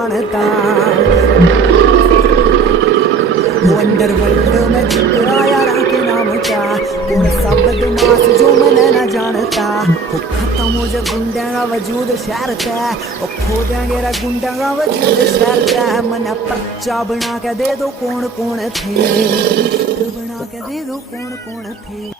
जानता। अंडरवर्ल्ड में जिगरा के नाम का कौन सा बदमाश जो मैंने न जानता। वो खत्म हो जा गुंडा का वजूद शहर का, वो खो देंगे रे गुंडा का वजूद शहर का। मना पर्चा बना के दे दो कौन कौन थे, बना के दे दो कौन कौन थे।